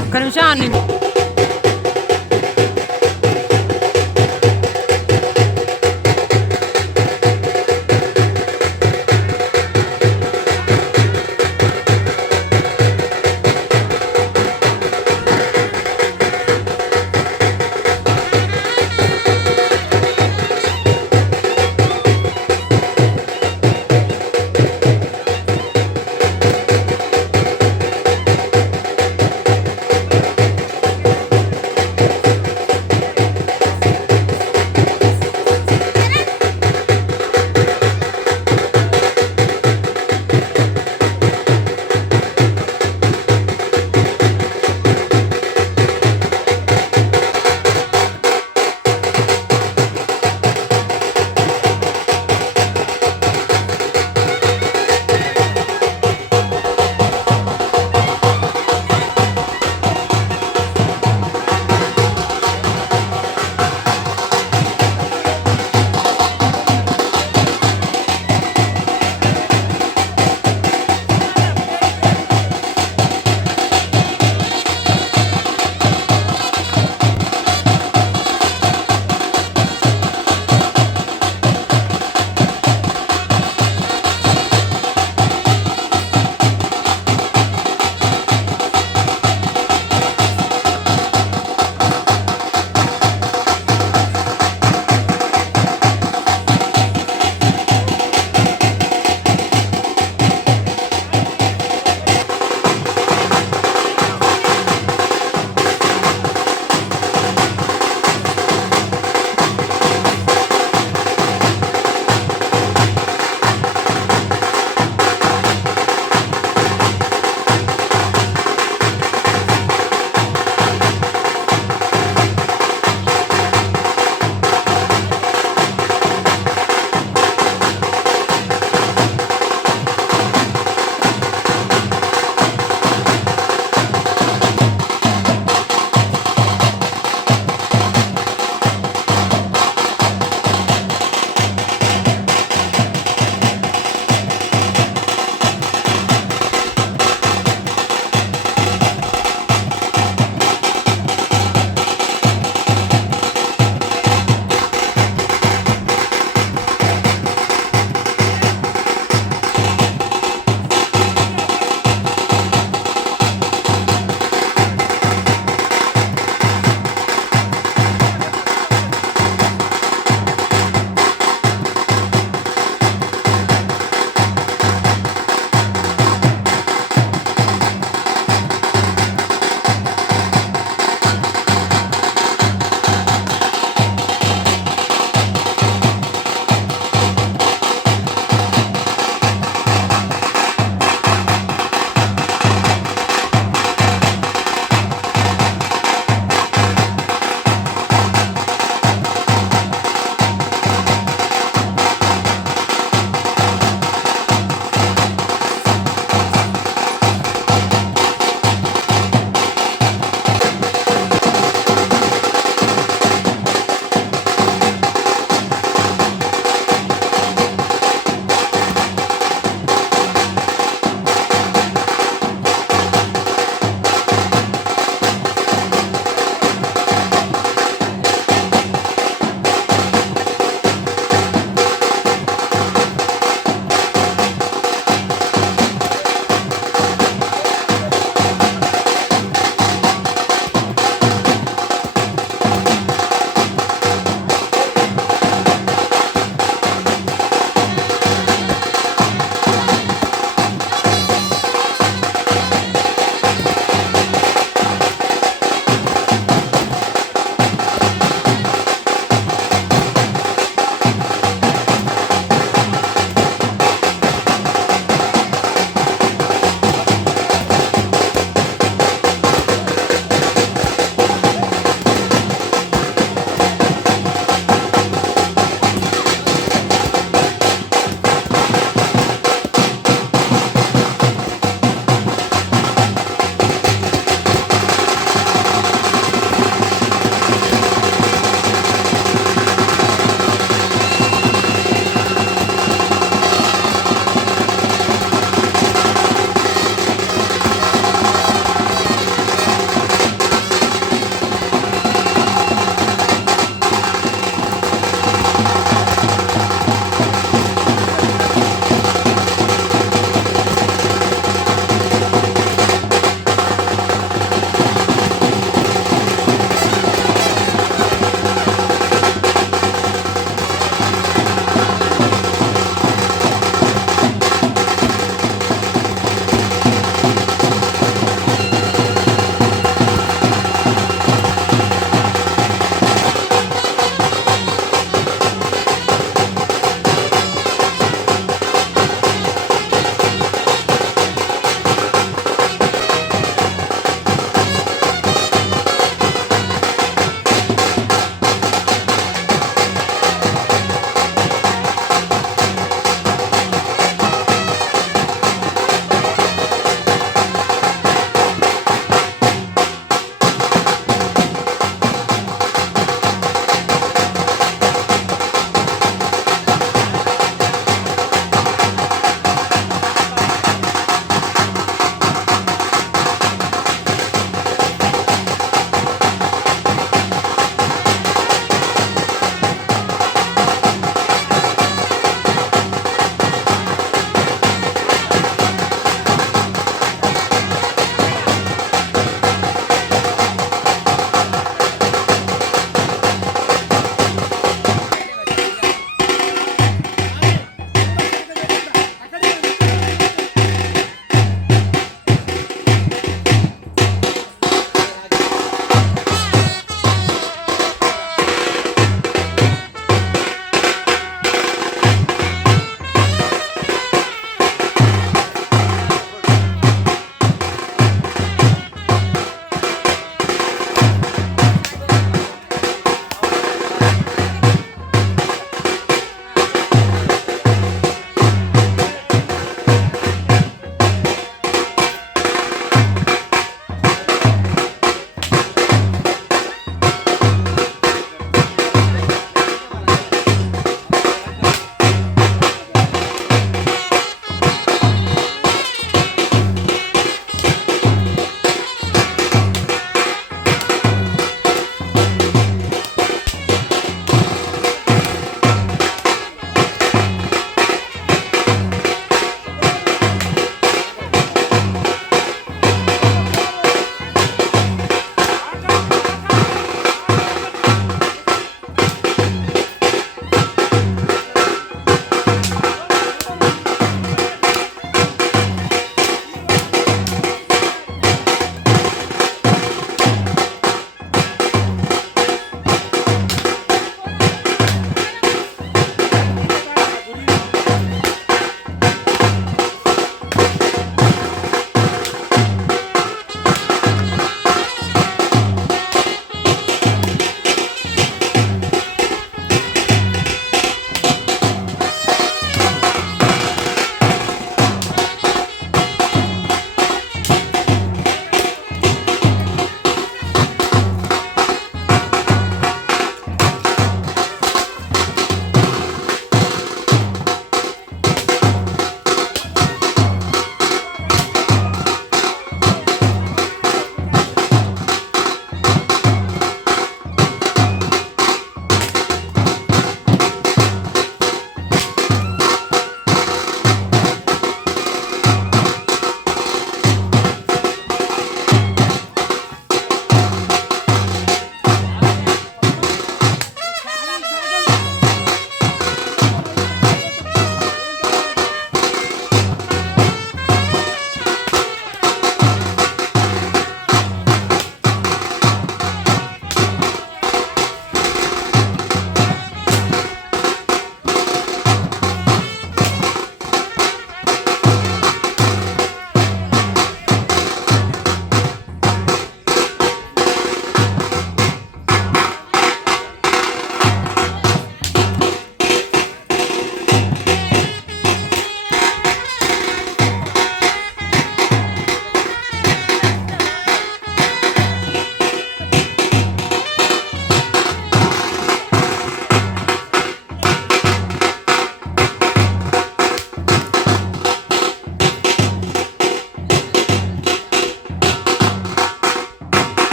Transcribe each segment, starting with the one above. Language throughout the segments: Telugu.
ఒక్క నిమిషం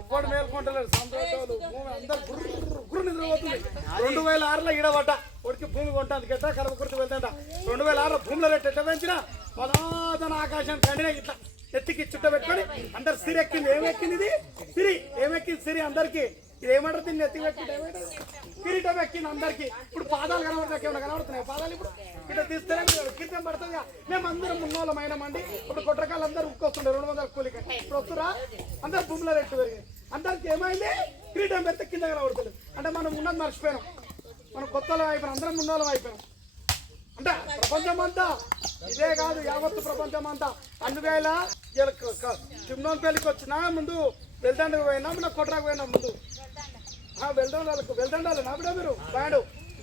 ఒక్కడు మేల్కొంటలేదు సంతోషాలు భూమి అందరు గుర్రు నిద్రపోతుంది 2006లో ఈడబడ్డ ఒడికి భూమి కొంటాను గట్ట కడప కుర్తి వెళ్తాంట 2006లో భూమిలో ఎట్ట పెంచిన పలాదన ఆకాశాన్ని కండినా ఇట్లా ఎత్తికి చుట్ట పెట్టుకొని అందరు సిరి ఎక్కింది. ఏమెక్కింది ఇది సిరి? ఏమెక్కింది సిరి అందరికి? ఇది ఏమంటారు దీన్ని ఎత్తి పెట్టుకుంటే ఏమంటారు? కిరీటం ఎక్కింది అందరికి. ఇప్పుడు పాదాలు కనబడతాయి, ఏమైనా కనబడుతున్నాయి పాదాలు? ఇప్పుడు ఇట్లా తీస్తేనే కిరీటం పడుతుంది. మేము అందరం ఉన్నోళ్ళమైనామండి. ఇప్పుడు కొట్టకాలు అందరూ ఉక్కొస్తుండే 200 కూలికి. ఇప్పుడు వస్తురా అందరు భూమిలో రెట్టు పెరిగింది. అందరికి ఏమైంది? కిరీటం పెడితే కింద కనబడుతుంది. అంటే మనం ఉన్నది మర్చిపోయినాం. మనం కొత్త వాళ్ళం అయిపోయినాం, అందరం ఉన్నోళ్ళం అయిపోయినాం. అంటే ప్రపంచం అంతా ఇదే కాదు, యావత్తు ప్రపంచం అంతా. అందువేళ చిమ్నోన్ పెళ్లికి వచ్చినా ముందు వెళ్తాండకు పోయినా, మన కొట్టరాకు పోయినా ముందు వెళ్తాండాలి నాబిడా మీరు బాడు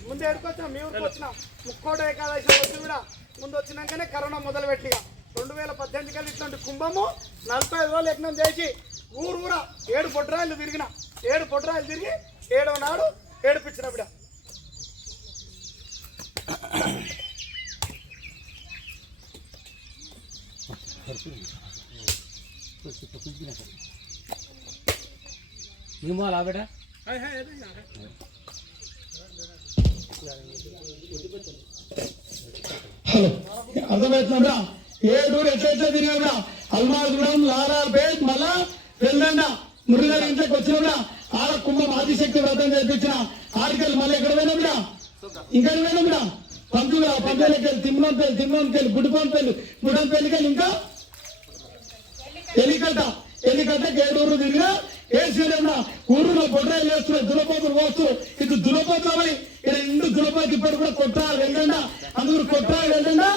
ముందు ఎడుకొచ్చినా మీ ఊరికి వచ్చిన ముక్కోట ఏకాదశి వచ్చి కూడా ముందు వచ్చినాకనే కరోనా మొదలుపెట్టిగా 2018 కల్లా ఇట్లాంటి కుంభము 45 రోజులు యజ్ఞం చేసి ఊరా 7 పొట్రాయిలు తిరిగిన 7 పొట్రాయిలు తిరిగి 7వ నాడు ఏడిపించిన బిడ. బేటా హలో అర్థమవుతుందా? 7 ఊరు ఎట్లా తిరిగా అల్మాగూడెం, లారాపేట్, మళ్ళా వెల్లండ మురళి ఇంట్లోకి వచ్చినా ఆడ కుంభం ఆదిశక్తి వ్రతం చేయించిన ఆడికెళ్ళి మళ్ళీ ఎక్కడ పోయినా బిడా? ఇంకా పోయినా బిడా? పంతులకెళ్ళి తిమ్మనోన్కెళ్ళి గుడ్డంపల్లికెళ్ళి ఇంకా ఎల్లికట్టకి 7 ఊరు తిరిగినా ఏసీడన్నా ఊరులో బొడ్రాయిలు వేస్తున్నాయి, దులపోతులు పోస్తూ ఇది దులపోతామని ఇక్కడ ఇందు దులపోతి ఇప్పుడు కూడా కొట్టాలి వెళ్ళండా, అందుకు కొట్టాలి వెళ్ళండా.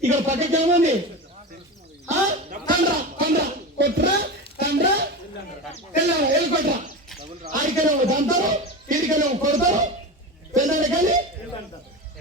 ఇక్కడ పక్కకి ఏముంది? తండ్రా కొట్రా తండ్రా వెళ్ళి కొట్రా. ఆడికెళ్ళి దంతారు, ఇదికెళ్ళి కొడతారు, వెళ్ళండి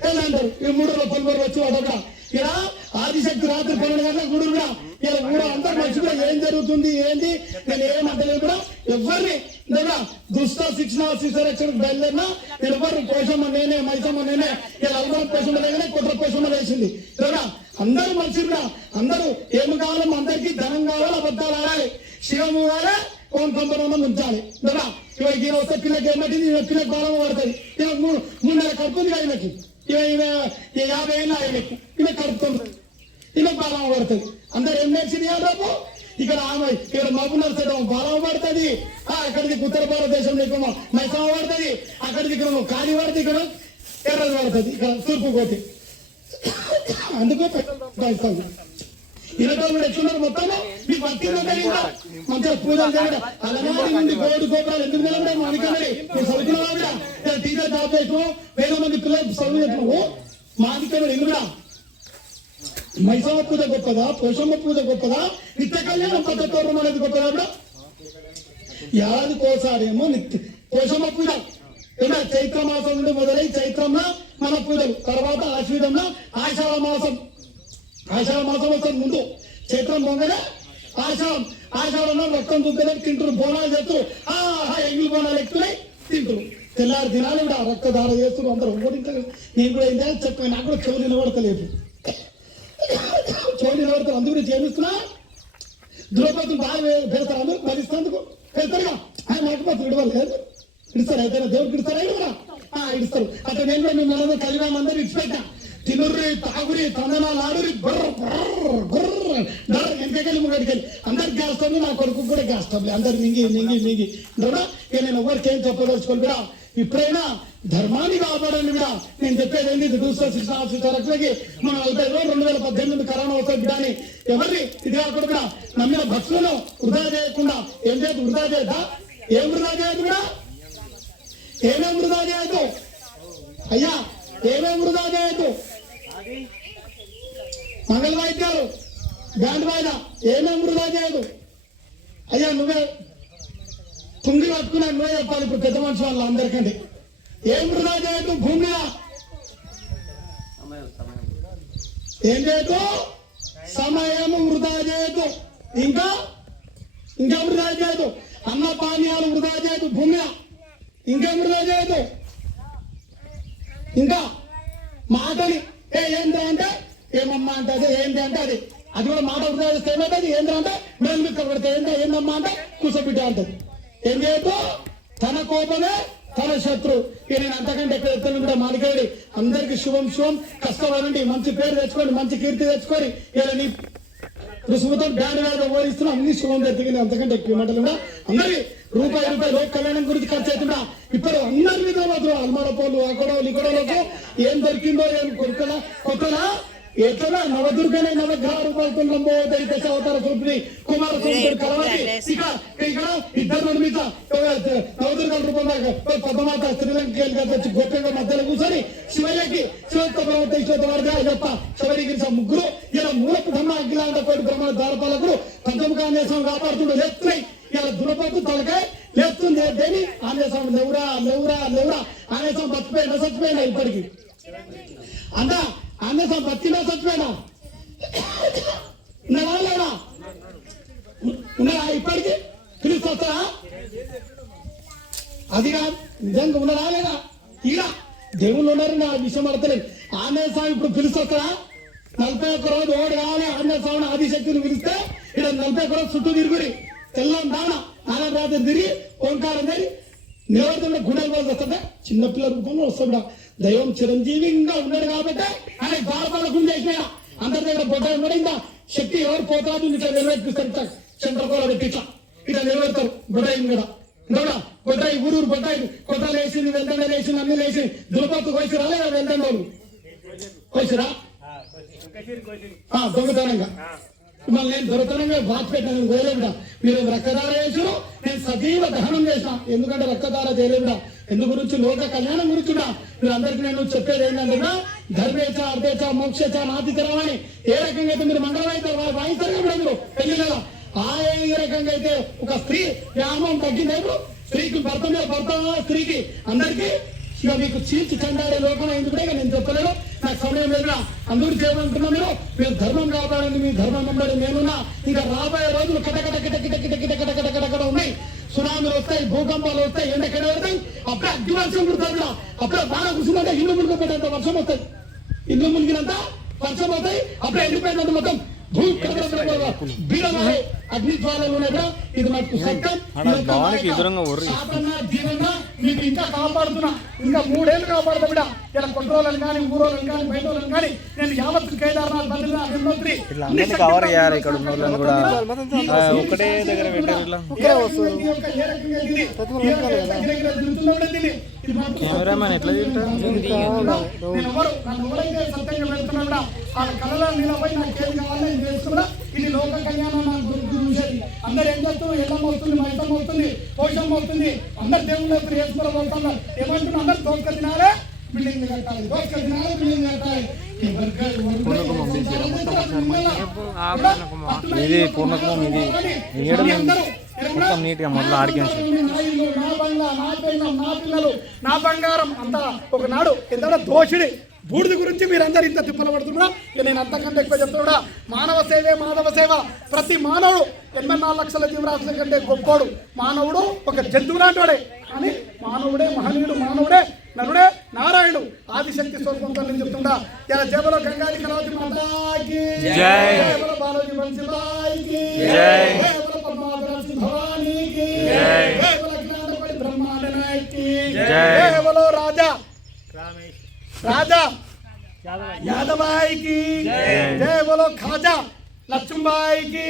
వెళ్ళంటారు. ఈ 3 పొలిమరు వచ్చి వాడక ఇలా ఆదిశక్తి రాత్రి 12 గంటలకు గుడి కూడా ఇలా ఊరు అందరు మర్చిపోయి ఏం జరుగుతుంది ఏంది నేను ఏమంటలేదు కూడా. ఎవరిని లేదా దుష్ట శిక్షణ శిక్షరక్షణకు బయలుదేరినా నేను ఎవరు పోషమ్మ నేనే, మైసమ్మ నేనే, ఇలా అల్గొండ పోషమ్మ నేనే, కుట్ర పోషమ్మ వేసింది లేదా అందరూ మర్చిపోయినా. అందరూ ఏమి కావాలి? అందరికీ ధనం కావాలి, అబద్ధాలు ఆడాలి, శివము కావాలి, ఓం పంపడం ఉంచాలి లేదా. ఇవాళ ఈయన వస్తే పిల్లకి ఏమంటుంది? పిల్లకి బాలం పడుతుంది. ఇలా 3 నెలల కడుపుంది కదా ఈయనకి, 50 ఏళ్ళు ఆయనకి ఈయన కడుపుతుంది, ఈయన బాలం పడుతుంది. అందరు ఏం నేర్చింది బాబు? ఇక్కడ ఇక్కడ మహబూబ్నగర్ సైడ్ బాలం పడుతుంది, అక్కడికి ఉత్తర భారతదేశంలో ఇక్కడ మైసమ్మ పడుతుంది, అక్కడికి ఇక్కడ కాళీ పడుతుంది, ఇక్కడ ఎర్రది పడుతుంది, ఇక్కడ తూర్పు పోతే. అందుకు ఇరవై ఎట్లున్నారు మొత్తం మీకు భక్తి మంచిగా పూజలు చేయడం అలనాటి నుండి గోడు గోపురాలు ఎందుకు నిలబడే మానికన్నది చదువుకున్నావా? టీచర్ జాబ్ చేసినావు, 1000 మంది పిల్లలు చదువు చేసినావు. మానికన్నది ఎందుకురా? మైసమ్మ పూజ గొప్పదా? పోషమ్మ పూజ గొప్పదా? నిత్య కళ్యాణం పద్ధతి అనేది గొప్పదా? కూడా ఏడాదికోసారేమో పోషమ్మ పూజ చైత్ర మాసం నుండి మొదలై చైత్రంలో మన పూజలు, తర్వాత ఆశ్వీజంలో ఆషాఢ మాసం వస్తుంది ముందు. చైత్రం పొంగనే ఆషాఢంలో రక్తం చూస్తేనే తింటారు, బోనాలు చేస్తారు, ఎంగిలి బోనాలు ఎక్కుతున్నాయి తింటారు. తెల్లారి దినాలు కూడా రక్తధార చేస్తారు అందరూ. నేను కూడా ఏంటంటే చెప్పాను, నాకు కూడా చెవులు నిలబడతలేదు, చెవులు నిలబడతారు. అందుకు నేను చేపిస్తున్నా. ద్రౌపదిని బాగా పెడతారు, అందరూ భరిస్తేందుకు పెడతారుగా. ఆయన మాకపోతే విడవలేదు, ఇడుస్తారు. అయితే దేవుడికి ఇడుస్తారా? ఇడుస్తారు. అట్లా నేను కూడా మేము నెలలో కలిగామందరూ ఇచ్చిపెట్టా. తినుర్రి తాగురి తందనాలు ఆడురి వెనకకెళ్ళి ముంగడికెళ్ళి అందరికి గ్యాస్ స్టవ్, నా కొడుకు కూడా గ్యాస్ స్టవ్, అందరు మింగి ఇక నేను ఎవరికి ఏం చెప్పదలుచుకోను కూడా. ఇప్పుడైనా ధర్మాన్ని కాపాడండి కూడా. నేను చెప్పేది ఏంటి? దూసరా శిక్షణకి మనం 45 రోజులు 2018 కరోనా వస్తుంది బిడ్డ అని ఎవరిని ఇది కాకుండా నమ్మిన భక్తులను వృధా చేయకుండా ఏం చేయదు? వృధా చేయదా? ఏం వృధా చేయదు కూడా? ఏమేం వృధా చేయదు అయ్యా? ఏమేం వృధా చేయదు? మంగళ వాయిద్యాలు, బ్యాండ్ వాయిదా ఏమేం వృధా చేయదు అయ్యా? నువ్వే తుంగి పట్టుకున్నా, నువ్వే చెప్పాలి ఇప్పుడు పెద్ద మనిషి వాళ్ళు అందరికంటే. ఏం వృధా చేయదు? భూమి మీద ఏం చేయదు? సమయం వృధా చేయదు. ఇంకా వృధా చేయదు. అన్న పానీయాలు వృధా చేయదు భూమి మీద. ఇంకేం వృధా చేయదు? ఇంకా మాటని ఏంద్రా అంటే ఏమమ్మా అంటే అదే ఏంటి అంటే అది అది కూడా మాట వృధా ఏమవుతుంది ఏంద్రా అంటే మేము మీకు పెడితే ఏందమ్మా అంటే కూసబిడ్డ అంటది. ఏం చేయొద్దు, తన కోపమే తన శత్రు. నేను అంతకంటే ఎక్కడ ఎత్తులు కూడా మాడికేయండి. అందరికి శుభం శుభం, కష్టపడండి, మంచి పేరు తెచ్చుకోండి, మంచి కీర్తి తెచ్చుకొని ఇలా నీ రుసుముతో బ్యాండ్ మీద ఓడిస్తున్నా అన్ని శుభం తెచ్చుకుంది. అంతకంటే ఎక్కువ మాటలు కూడా అందరి రూపాయి లోక కళ్యాణం గురించి ఖర్చు అవుతున్నా. ఇప్పుడు అందరి మీద మాత్రం అల్మార పోలు అక్కడోళ్ళు ఇక్కడోళ్ళకు ఏం దొరికిందో ఏం కొత్తనా ఎట్లా నవదుర్గనే నవగ్రహ రూపాయలతో నంబోదైతే అవతార స్వరూపిణి కుమార స్వరూపుడు కలవాలి. ఇక్కడ ఇద్దరు నిర్మిత నవదుర్గల రూపంలో పద్మమాత శ్రీలంక వచ్చి గొప్పగా మధ్యలో కూర్చొని శివయ్యకి శివత్వ ప్రవర్త ఈశ్వర అయ్యప్ప శబరిగిరి ముగ్గురు ఇలా మూలపు బ్రహ్మ అగ్గిలాంట కోటి బ్రహ్మ ద్వారపాలకుడు పంచముఖ ఆంజనేయస్వామి కాపాడుతుండే లేస్తున్నాయి. ఇలా దురపత్తు తలకాయ లేస్తుంది. దేని ఆంజనేయస్వామి లేవురా లేవురా లేవురా ఆంజనేయస్వామి చచ్చిపోయినా ఇప్పటికి అంతా ఆంజనేయస్వామి బతికినా చచ్చిపోయినా ఉన్నాడా లేడా ఉన్నాడా ఇప్పటికి పిలుస్తూ వస్తారా? అది కాదు నిజంగా ఉన్నాడా లేదా? ఈడ దేవుళ్ళు ఉన్నారు నా విషయం అడతలేదు. ఆంజనేయస్వామి ఇప్పుడు పిలుస్తొస్తారా? 41 రోజు ఓడి కావాలి ఆంజనేయస్వామిని ఆదిశక్తిని పిలిస్తే ఇక్కడ 41 రోజు చుట్టూ తిరుగురి తెల్లం నాన్న రాత్రి తిరిగి ఓంకారం తిరిగి నిలబడుతుంటే గుండెలు రోజు వస్తుంటే చిన్నపిల్లల రూపంలో వస్తాడు. దైవం చిరంజీవిగా ఉన్నాడు కాబట్టి ఆయన బాలపాల గుండె చేసినా అందరి దగ్గర బొడ్డ కూడా ఇంకా శక్తి ఎవరు పోతాడు ఇట్లా నిలబెట్టిస్తారు. చంద్రకోల పెట్టి ఇట్లా నిలబెడతారు బొడ్డాయి కూడా ఇంకా బొడ్డాయి ఊరూరు బొడ్డాయి కొట్టలు వేసింది వెళ్తండ వేసింది అన్ని వేసి దురపత్తు కోసి రాలేదా వెళ్తండ వాళ్ళు కోసిరా దొంగతనంగా మళ్ళీ నేను దొరకనంగా బాధ పెట్టాను వేయలేవిడా. మీరు రక్తదార చేసారు, నేను సజీవ దహనం చేసిన. ఎందుకంటే రక్తదార చేయలేవిడా ఎందు గురించి లోక కళ్యాణం గురించి మీరు అందరికీ నేను చెప్పేది ఏంటంటే ధర్మేచ అర్ధేచ మోక్షేచ నాతితరమని ఏ రకంగా అయితే మీరు మంగళం అయితే వాయిస్తారు కూడా మీరు పెళ్లిళ్ళ ఆ ఏ రకంగా అయితే ఒక స్త్రీ వ్యామోహం తగ్గింది. స్త్రీకి భర్త మీద భర్త స్త్రీకి అందరికీ ఇక మీకు చీల్చి చెందాడే లోకం అయింది కూడా నేను చెప్పలేను. నాకు సమయం లేదు. అందరూ చేయమనుకున్నా మీరు ధర్మం కాపాడండి, మీ ధర్మం వెంబడి నేనున్నా. ఇంకా రాబోయే రోజులు కటకట కిటకిట ఉన్నాయి. సునామీలు వస్తాయి, భూకంపాలు వస్తాయి, ఎండకెడ పెడతాయి. అప్పుడే అగ్గి వర్షం కుడుతుంది. అప్పుడే బాగా కురిసిందంటే ఇల్లు మునిగిపోయేంత వర్షం వస్తాయి. ఇల్లు మునిగినంత వర్షం వస్తాయి. అప్పుడే ఎండిపోయినంత మొత్తం బీడమాయి అగ్ని జ్వాలలు ఉన్నాయి కూడా. ఇది నాకు సత్యం. జీవనంగా మీకు ఇంకా కాపాడుతున్నా. ఇంకా 3 ఏళ్ళు కాపాడుతా బిడ్డ. ఇలా కొట్రోళ్ళని కానీ ఊరోళ్ళని కానీ బయట వాళ్ళని కానీ నేను యావత్ కేదార్నాథ్ బద్రీనాథ్ యమునోత్రి కవర్ చేయాలి. ఇక్కడ ఉన్న వాళ్ళని కూడా ఒకటే దగ్గర పెట్టారు. కెమెరామెన్ ఎట్లా ఎవరైతే సత్యంగా వెళ్తున్నా వాళ్ళ కళలో నిలబడి నాకు ఏం కావాలని నేను తెలుసుకున్నా. ఇది లోక కళ్యాణం నాకు గుర్తు చూసేది. అందరు ఏం చేస్తున్నారు? ఎల్లమ్మ అవుతుంది, మైతం అవుతుంది, పోషమ్మ అవుతుంది, అందరు దేవుళ్ళు అవుతుంది, ఏసుకుని పోతున్నారు. ఏమంటున్నా? అందరు దోసుక తినాలే బిల్డింగ్ కట్టాలి, దోసుక తినాలి బిల్డింగ్ కట్టాలి. ఇది పూర్ణకుమం. ఇది మొత్తం నీట్ గా మొదలు ఆడికించు. నా బంగ్లా, నా పెళ్ళం, నా పిల్లలు, నా బంగారం అంతా ఒకనాడు ఎంత దోషుడి బూడిద గురించి మీరందరూ ఇంత తిప్పలు పడుతున్నా. నేను అంతకంటే ఎక్కువ చెప్తున్నా. మానవ సేవే మాధవ సేవ. ప్రతి మానవుడు 84 లక్షల జీవరాశుల కంటే గొప్పోడు. మానవుడు ఒక జంతువు లాంటి వాడే, కానీ మానవుడే మహనీయుడు, మానవుడే నరుడే నారాయణుడు, ఆదిశక్తి స్వరూపంతో నేను చెప్తుండా. ఇలా జేబులో గంగాది కలవతి మాతాకి జై, జేబులో బాలాజీ వంశీబాయికి జై, జేబులో పద్మావతి భవానీకి జై, జేబులో జ్ఞానపడి బ్రహ్మాండ నాయకి జై, జేబులో రాజా यादवाई की जय बोलो खाजा लक्ष्मीबाई की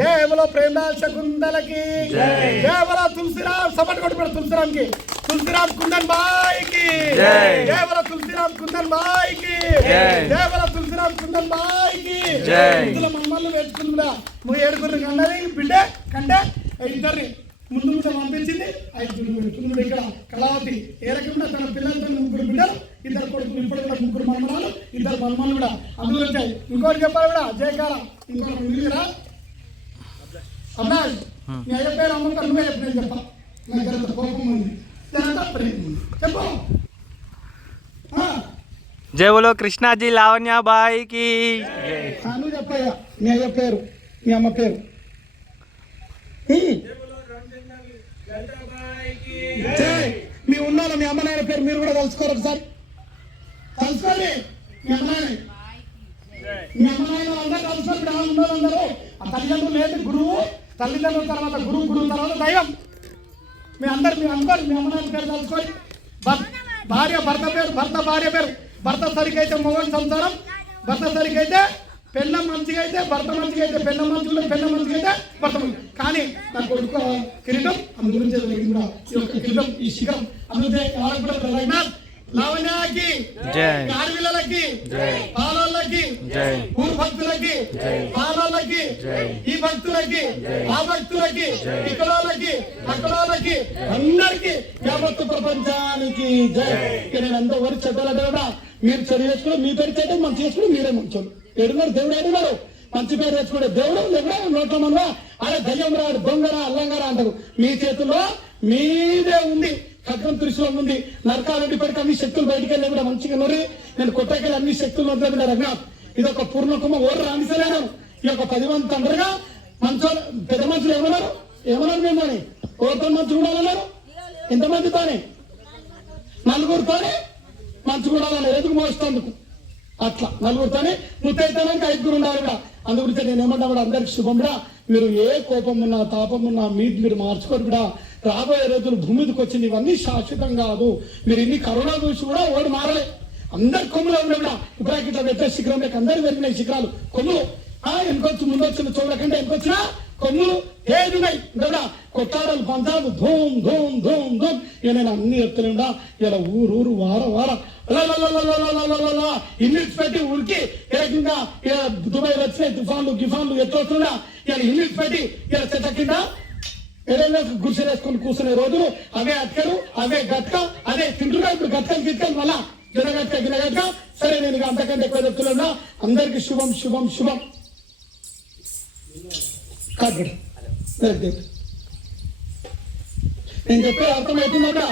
जय बोलो प्रेमलाल शकुंतल की जय बोलो तुलसीराम सपट कोट पर तुलसीराम की तुलसीराम कुंदन बाई की जय बोलो तुलसीराम कुंदन बाई की जय बोलो तुलसीराम कुंदन बाई की जय మమ్మల్ని పెట్టుకున్నా 7 గంటలు బిడ్డ కంటే ఇద్దరిని ముందు ముందు పంపించింది. 5 పెట్టుకున్నాడు ఇక్కడ కళావతి. ఏ రకంగా తన పిల్లలతో 3 బిడ్డలు, 2 కొడుకులు, ఇప్పుడు కూడా 3 మనమరాలు, 2 మనమలు కూడా అందులో వచ్చాయి. ఇంకోటి చెప్పాలి కూడా జయకార. ఇంకోటి మిగిలిరా అన్నాడు. నీ అయ్య పేరు అమ్మంతా నువ్వే చెప్పిన చెప్ప. నాకు ఎంత కోపం ఉంది చెప్పు. జై బోలో కృష్ణాజీ లావణ్యబాయికి. నువ్వు చెప్పయ్యా నీ అయ్య పేరు, మీ అమ్మ పేరు. మీ ఉన్నాలో మీ అమ్మ నాయన పేరు మీరు కూడా కలుసుకోరు ఒకసారి. కలుసుకోండి మీ అమ్మాయి మీ అమ్మాయి అందరూ కలుసుకోండి ఉన్నారు అందరూ ఆ తల్లిదండ్రులు లేదు గురువు తల్లిదండ్రుల తర్వాత గురువు తర్వాత దైవం మీ అందరు మీరు అనుకోండి మీ అమ్మాయి పేరు కలుసుకోండి భార్య భర్త పేరు భర్త భార్య పేరు భర్త సరికైతే మొగని సంసారం భర్త సరికైతే పెళ్ళం మంచిగా అయితే భర్త మంచిగా అయితే పెళ్ళం మంచిగా పెళ్ళం మంచిగా అయితే భర్త మంచిగా కానీ నా కొడుకు కిరీటం అందు గురించి కూడా ఈ యొక్క కిరీటం ఈ శిఖరం అందుకే రఘునాథ్ లావణ్యకి కార్మికులకి పాలకి ఊరు భక్తులకి పాలకి ఈ భక్తులకి ఆ భక్తులకి ఇక్కడోళ్ళకి అక్కడోళ్ళకి అందరికి యావత్తు ప్రపంచానికి జై. నేను అందరూ ఎవరు చెడ్డాలంటే కూడా మీరు చెడు చేసుకుని మీ పేరు చెడ్డ మంచి చేసుకుని మీరే మంచోళ్ళు ఏడున్నారు దేవుడు ఏడున్నారు మంచి పేరు తెచ్చుకుంటే దేవుడు లేదా నోట్ల మనవా అరే దయ్యం రాడు దొంగరా అల్లంగారా అంటారు మీ చేతుల్లో మీదే ఉంది ఖడ్గం త్రిశూలం ఉంది నరకాలు ఇప్పటికీ అన్ని శక్తులు బయటికి వెళ్ళి కూడా మంచిగా నూరి నేను కొట్టకెళ్ళి అన్ని శక్తులు వదిలే రఘునాథ్ ఇది ఒక పూర్ణకుమ ఓరు రాణిసలేను ఈ యొక్క 10 మంది తండ్రిగా మంచోళ్ళు పెద్ద మనుషులు ఏమన్నారు మేము అని ఓరితో మంచి ఉండాలన్నారు ఎంతమందితోనే నలుగురితోనే మంచి ఉండాలన్నారు ఎందుకు మోసేందుకు అట్లా నలుగురితోనే ముత్తైతానికి 5 ఉండాలి కూడా అందుగురించి నేను ఏమన్నా కూడా అందరికి శుభం కూడా మీరు ఏ కోపం ఉన్నా తాపం ఉన్నా మీరు మార్చుకోరు కూడా రాబోయే రోజులు భూమి మీదకి వచ్చింది ఇవన్నీ శాశ్వతం కాదు మీరు ఇన్ని కరోనా చూసి కూడా ఓడి మారలే అందరు కొమ్ములు ఉన్నాయి కూడా ఇప్పుడు ఇట్లా పెట్టే శిఖరం లేక అందరు పెరిగినాయి శిఖరాలు కొమ్ములు వెనుకొచ్చి ముందు వచ్చిన చోట్ల కంటే వెనుకొచ్చిన కొమ్ములు ఏది ఉన్నాయి ఇంకా కొట్టాడలు పంచాలు ధూమ్ ధూమ్ ధూమ్ ధూమ్ ఇక నేను అన్ని చెప్తున్నా ఇలా ఊరు వారం ఇన్నిట్స్ పెట్టి ఉరికి ఏకంగా దుబాయ్ వచ్చినాయి తుఫాన్లు ఎట్లా వస్తున్నా ఇలా ఇన్నిట్స్ పెట్టి ఇలా చెట్ట కింద ఏదైనా గుడిసెలు వేసుకొని కూర్చునే రోజులు అవే అక్కలు అవే గట్క అదే తింటున్నా ఇప్పుడు గట్కలు గిట్కలు మళ్ళా గినగట్క సరే నేను అంతకంటే ఎక్కువ చెప్తున్నా అందరికి శుభం శుభం శుభం కాదు నేను చెప్పే అర్థమవుతుందా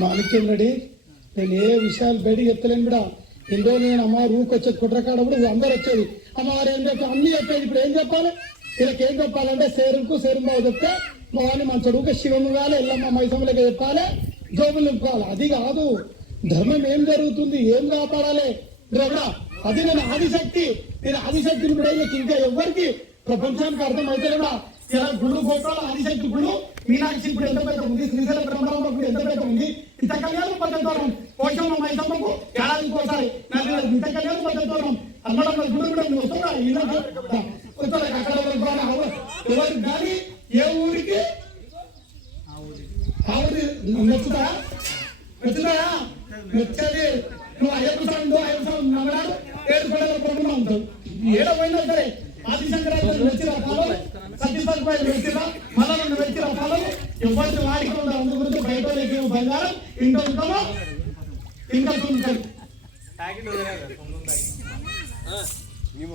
మాణిక్యం రెడ్డి, నేను ఏ విషయాలు బయటికి ఎత్తలేను కూడా. ఎన్ని రోజులు నేను అమ్మ రూకి వచ్చేది కుట్రకాడప్పుడు అందరు వచ్చేది అమ్మవారు ఏం చెప్పి అన్ని చెప్పేది. ఇప్పుడు ఏం చెప్పాలి? వీళ్ళకి ఏం చెప్పాలంటే సేరుకు సేరుబాబు చెప్తే మా వాడిని మన చదువుకు శివము కావాలి, ఎల్లమ్మ మైసమ్మలకి చెప్పాలి, జోబులు నింపుకోవాలి. అది కాదు ధర్మం ఏం జరుగుతుంది, ఏం కాపాడాలి కూడా. అది నేను ఆదిశక్తి కూడా ఇంకా ఎవరికి ప్రపంచానికి అర్థమైతే కూడా ఇలా గుళ్ళు గోపాల ఆదిశక్తి గుళ్ళు మీనాక్షి ఇప్పుడు ఎంత పెద్ద ఉంది, శ్రీశైల బ్రహ్మరామ ఇప్పుడు ఎంత పెద్ద ఉంది, ఇంత కళ్యాణం పద్ధతి పోషమ్మ మైసమ్మకు ఏడాదికి ఒకసారి ఇంత కళ్యాణం పద్ధతి అమ్మడం గుడి కూడా వస్తున్నా అక్కడ ఎవరికి కానీ ఏ ఊరికి ఆవిడ నచ్చుతాయా నచ్చది. నువ్వు అయ్యప్ప స్వామి నమ్మడాడు 7 పడల ప్రభుత్వం ఉంటావు. ఏడో పోయినా సరే ఆదిశంకరాచార్య వచ్చిన ఫలం, సతీశ్వరపాయలు వచ్చిన మళ్ళా నుండి వచ్చిన ఫలం ఎవరిని వాడికి ఉండదు. అందు గురించి బయట బంగారం ఇంట్లో ఉంటామో ఇంకా ఉంటాయి.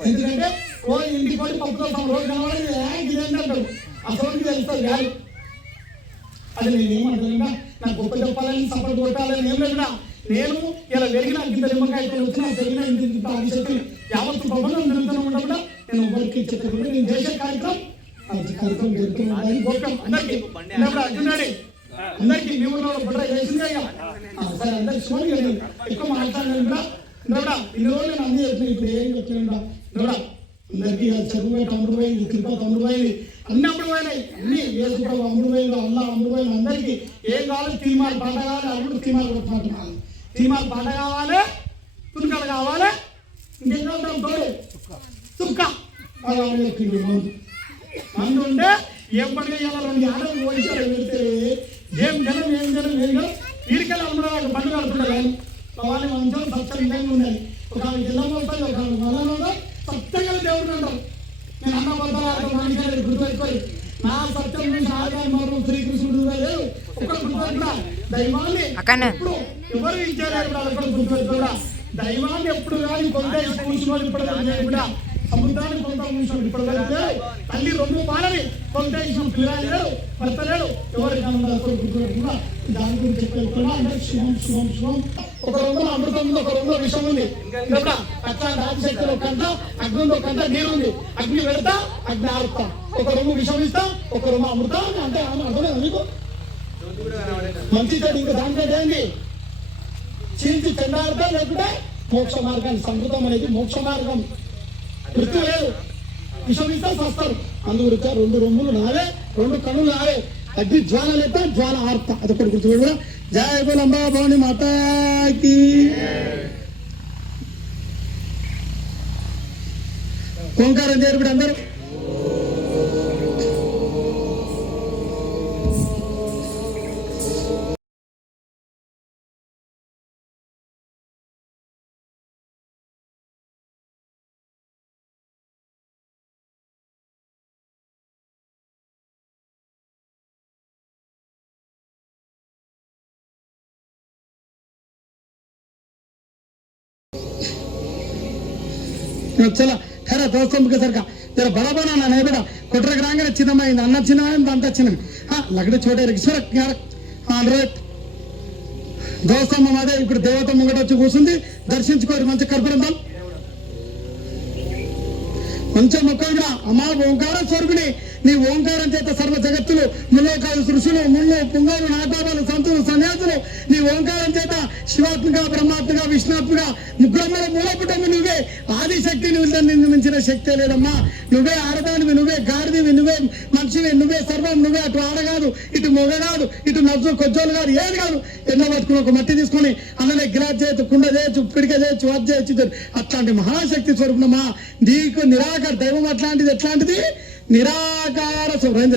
ఎందుకంటే ఇంటికి పోయి పప్పుతో రోజు కనబడి అంటాడు. అసలు తెలుస్తుంది కాదు. అది నేనేమంటున్నా, నాకు గొప్ప చెప్పాలని సపోర్ట్ కొట్టాలని ఏం లేదా. నేను ఇలా వెలిగిన ఇంత నిమ్మకాయ వచ్చిన పెరిగిన ఇంత ఆదిశక్తి యావత్తు ప్రపంచం జరుగుతూనే ఉండకుండా నేను ఎవరికి చెప్పకుండా నేను చేసే కార్యక్రమం జరుగుతుంది. గొప్పం అందరికీ అర్జునాడే అందరికీ మీ ఊళ్ళో బుడ్ర చేసిందే సరే అందరికి శివుని ఎక్కువ మాట్లాడాను కూడా. ఇన్ని రోజులు నేను అన్ని చెప్పిన ఇప్పుడు ఏం చెప్తున్నా కూడా అందరికీ చదువు అమ్ముడు పోయింది, తిరుపతి అమ్ముడు పోయింది, అన్ని అమ్ముడు పోయినాయి. అన్ని ఏసుప్రభు అమ్ముడు పోయింది, అల్లా అమ్ముడు పోయింది. అందరికీ ఏం కావాలి? తీర్మాలు పాట కావాలి, అప్పుడు తీర్మాలు కొట్టుకుంటున్నాను. తీర్మాలు పాట కావాలి, తునకలు కావాలి, ఇంకేం కావాలి? తోడు చుక్క మందు ఉంటే ఏం పండుగ చేయాలి? 2 ఆటలు పోయించారు పెడితే ఏం జనం వీడికెళ్ళి అమ్ముడు పండుగ ఆడుతుంటారు. వాళ్ళ మంచం సత్సంగా ఉండాలి. ఒక జిల్లాలో ఉంటుంది, ఒక మనలో సత్యంగా దేవుడు అంటారు. నేను అన్న పడతాను గుర్తుపెట్టుకోవాలి. నా సత్యం నుంచి ఆదాయం మాత్రం శ్రీకృష్ణుడు లేదు. ఒక గుర్తుపెట్టుకున్నా దైవాన్ని ఎప్పుడు ఎవరు ఇచ్చారు గుర్తుపెట్టుకోడా. దైవాన్ని ఎప్పుడు కానీ కొంత కూర్చున్నాడు ఇప్పుడు కూడా సముద్రాన్ని కొంత కూర్చున్నాడు ఇప్పుడు వెళ్తే తల్లి 2 పాలని కొంత పిల్లలు భర్తలేడు ఎవరికి గుర్తుపెట్టుకున్నా. దాని గురించి చెప్తున్నా. శుభం శుభం శుభం. ఒక రొమ్మ అమృతం ఉంది, ఒక రొమ్మ విషం ఉంది. అట్లాంటి ఆదిశక్తిలో కంట అగ్నిలో కంట నీరు ఉంది. అగ్ని పెడతా, అగ్ని ఆరుతా. ఒక రొమ్మ విషం ఇస్తా, ఒక రొమ్మ అమృతం అంటే అర్థలేదు మీకు. మంచి చెడు ఇంకా దాంట్లో ఏంటి చీల్చి చెందాడుతా, లేకుంటే మోక్ష మార్గాన్ని. సమృద్ధం అనేది మోక్ష మార్గం. మృత్యు లేదు. విషం ఇస్తా వస్తారు. అందుగురించా 2 రొమ్ములు నావే, 2 కనులు నావే. అగ్ని జ్వాల లేక జ్వాల ఆర్త. అదొకటి గుర్తుపెట్టుకో. జయ బోలంబా భవాని మాతాకి. ఓంకారం చేరుబడి అందరూ. चला खरा दोस्तों के सर का जरा बड़ा बना ना नहीं बेटा कोटरा करांगे चिन्ह में अन्ना चिन्ह है दांता चिन्ह हाँ लगड़े छोटे रिक्शा यार हाँ रेट दोस्तों हमारे इकड़ देवता मुंगट వచ్చి కూర్చుంది దర్శించుకోరు మంచి కర్పూరం మంచి మొక్కగా అమ్మా ఓంకార స్వరూపిణి నీ ఓంకారం చేత సర్వ జగత్తులు ములోకాలు సృష్టిలో ముళ్ళు పుంగలు నాటాలు సంతులు సన్యాసులు నీ ఓంకారం చేత శివాత్మక బ్రహ్మాత్మక విష్ణాత్మక ముగ్గురమ్మల మూలపుటము నువ్వే ఆదిశక్తి నిర్మించిన శక్తే లేదమ్మా నువ్వే ఆడదానివి నువ్వే గాడిదివి నువ్వే మనిషివి నువ్వే సర్వం నువ్వే అటు ఆడ కాదు ఇటు మొగ కాదు ఇటు నజ్జు కొజ్జోలు కాదు ఏది కాదు ఎన్నో పట్టుకుని ఒక మట్టి తీసుకొని అందులో గిలాస్ చేయొచ్చు కుండ చేయొచ్చు పిడిక చేయొచ్చు అది చేయొచ్చు అట్లాంటి మహాశక్తి స్వరూపమా నీకు నిరాకార దైవం అట్లాంటిది ఎట్లాంటిది నిరాకార స్వరూపం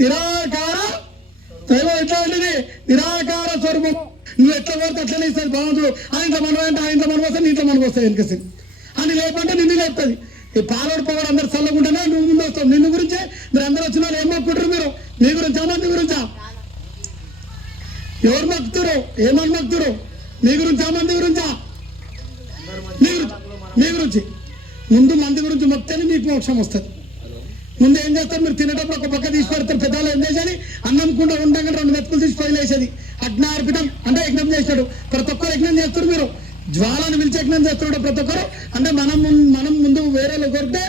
నిరాకార దైవం ఎట్లాంటిది నిరాకార స్వరూపం నువ్వు ఎట్లా కోరితే అట్లనే ఇస్తుంది భగవంతుడు ఆ ఇంట్లో మనం అంటే ఆ ఇంట్లో మనం వస్తాయి నీ ఇంట్లో మనకు వస్తాయి వెనకసి అని లేకుంటే నిన్ను లేపుతుంది ఈ పాలోడు పవర్ అందరు చల్లకుండానే నువ్వు ముందు వస్తావు నిన్ను గురించే మీరు అందరూ వచ్చిన వాళ్ళు ఏం మొక్కుంటారు మీరు మీ గురించా మంది గురించా ఎవరు మొక్కుతారు ఏమని మొక్కుతారు మీ గురించా మంది గురించా మీ గురించి ముందు మంది గురించి మొక్కితేనే మీకు మోక్షం వస్తుంది ముందు ఏం చేస్తారు మీరు తినేటప్పుడు ఒక పక్క తీసి పెడతారు పెద్దవాళ్ళు ఏం చేసేది అన్నం కుండా ఉండగా 2 మెతుకులు తీసి పొయ్యిలు వేసేది అగ్నార్పితం అంటే యజ్ఞం చేస్తాడు ప్రతి ఒక్కరు యజ్ఞం చేస్తారు మీరు జ్వాలను పిలిచి యజ్ఞం చేస్తున్నాడు ప్రతి ఒక్కరు అంటే మనం ముందు వేరే కొరితే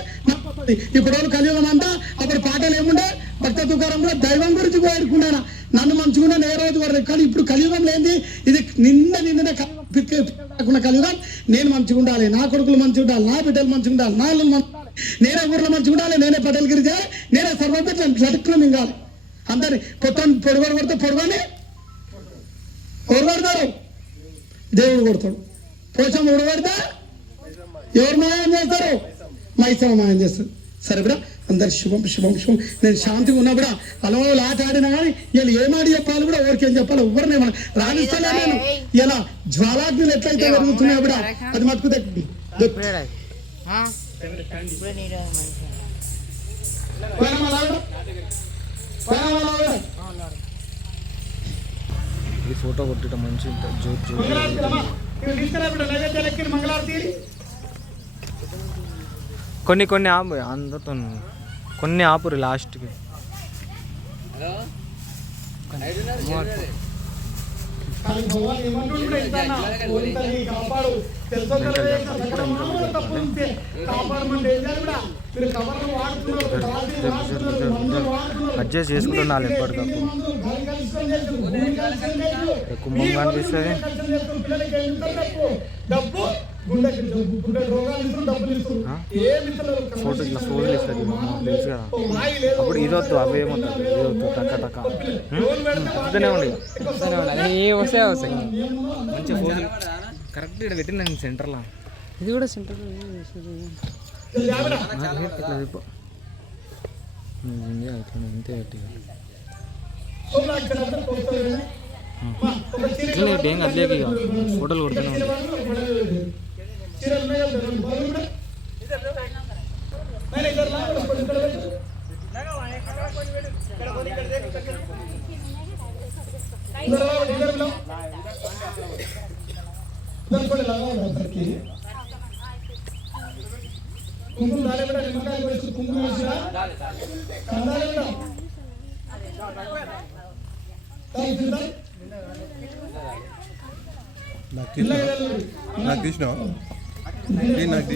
ఇప్పుడు వాళ్ళు కలియుగం అంతా అప్పుడు పాటలు ఏముండే భక్త తుకారం కూడా దైవం గురించి కోరుకున్నాను నన్ను మంచుకున్నాను ఏ రోజు కూడా కానీ ఇప్పుడు కలియుగం లేని ఇది నిన్న కలియుగం నేను మంచిగా ఉండాలి నా కొడుకులు మంచిగా ఉండాలి నా బిడ్డలు మంచిగా ఉండాలి నా ఇల్లు నేనే ఊర్లో మంచిగా ఉండాలి నేనే పటేల్గిరి చేయాలి నేనే సర్వోపేట లటుకులు మింగాలి అందరి పొడగొడు కొడితే పొడగని ఎవరు కొడతారు దేవుడు కొడతాడు పోషం ఊడబడితే ఎవరు మాయం చేస్తారు మైసవ మాయం చేస్తారు సరే బిడ్డ అందరు శుభం శుభం శుభం నేను శాంతిగా ఉన్నా కూడా అలవాళ్ళు ఆట ఆడినా కానీ వీళ్ళు ఏమాడి చెప్పాలి కూడా ఎవరికేం చెప్పాలి ఎవరిని ఏమన్నా రాణిస్తలే నేను ఇలా జ్వాలాగ్నులు ఎట్లయితే జరుగుతున్నాయి కూడా అది మటుకు ఈ ఫోటో కొట్టడం మంచి జోక్ కొన్ని ఆపు అందరితో కొన్ని ఆపురు లాస్ట్కి అడ్జస్ట్ చేసుకుంటున్నాను ఎప్పటికప్పుడు కుంభం కనిపిస్తుంది ఫోటో ఇట్లా ఫోటోలు ఇస్తుంది తెలుసు కదా అప్పుడు ఇదొద్దు అవి ఏమవుతుంది ఇదొద్దు టక్క టక్క వస్తూనే ఉండి ఏ వస్తాయి మంచిగా ఫోటో కరెక్ట్ ఇక్కడ పెట్టిన నేను సెంటర్లో ఇది కూడా సెంటర్ ఇట్లా చెప్పు ఇంతే పెట్టి ఏం అట్లేక ఫోటోలు కొడుతూనే ఉంటాయి కుంకుమ దాలే కూడా నిమ్మకాయ వేసి కుంకుమ వేసినా కందాలే కూడా నాకు తీసినావా నాకు